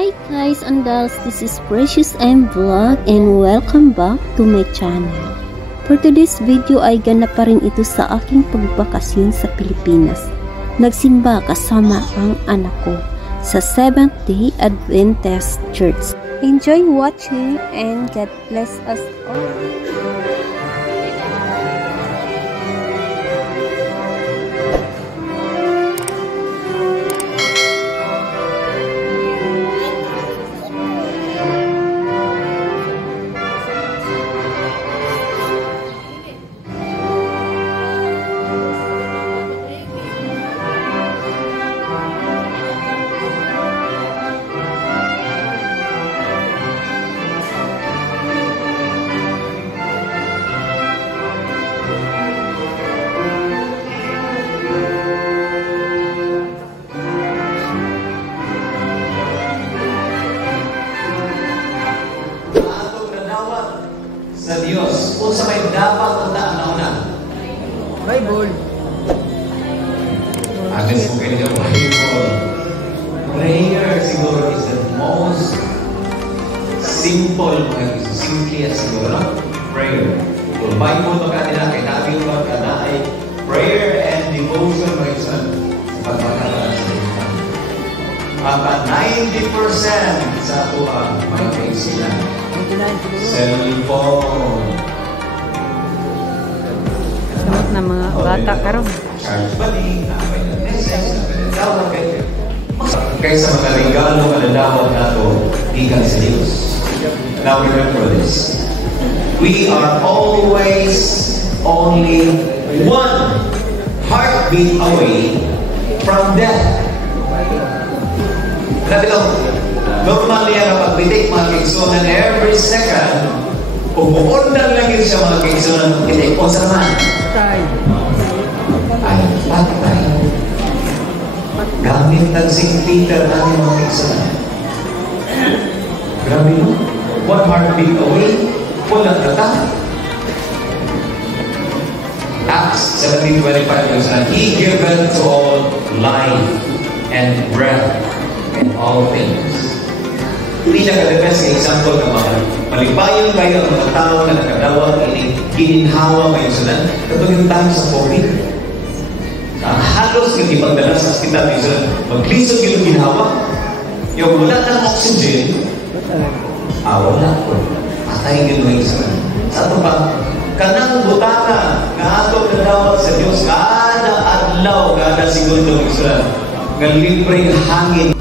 Hi guys and dolls, this is Precious M Vlog and welcome back to my channel. For today's video ay ganap pa rin ito sa aking pagbakasyon sa Pilipinas. Nagsimba kasama ang anak ko sa Seventh-day Adventist Church. Enjoy watching and God bless us all. Sa Diyos, kung sa may dapat tandaan na una. Bible. Agad po kayo ng Bible. Prayer siguro is the most simple, simplest siguro. Prayer. Kung Bible magkatila, kay nabi ko magkata ay prayer and devotion mga isan sa pagmakalaan sa Diyos. Maka 90% sa tuwa, may kaisilan. Cellphone. Samot na mga bata karon. Charge money, nakapay ng message, nakapay kayo. Kaysa mga regalo malalawag nato, gikan sa Diyos. Now remember this. We are always only one heartbeat away from death. Nabilong, normally ang pagbitik mga kaigsunan every second, umuundan lang yun siya mga kaigsunan ng bitik. O sa man? Ay, patay. Gamit ng St. Peter natin mga kaigsunan. Grabe no? One heartbeat away, walang kata. Acts 17:25 says, He given to all life and breath and all things. Hindi siya ka-defense ng example ng mga malipayon kayo ang mga tao na nakadawag gininhawa ngayon sila. Katulad tayo sa COVID. Halos yung ipagdala sa hospital ngayon sila. Maglisod yung ginhawa. Yung wala ng oxygen, wala po. Patay yun ngayon sila. Sa ito pa, kanang butaka na ato nadawag sa Diyos, kada adlaw, kada segundo ngayon sila. Ng libreng hangin.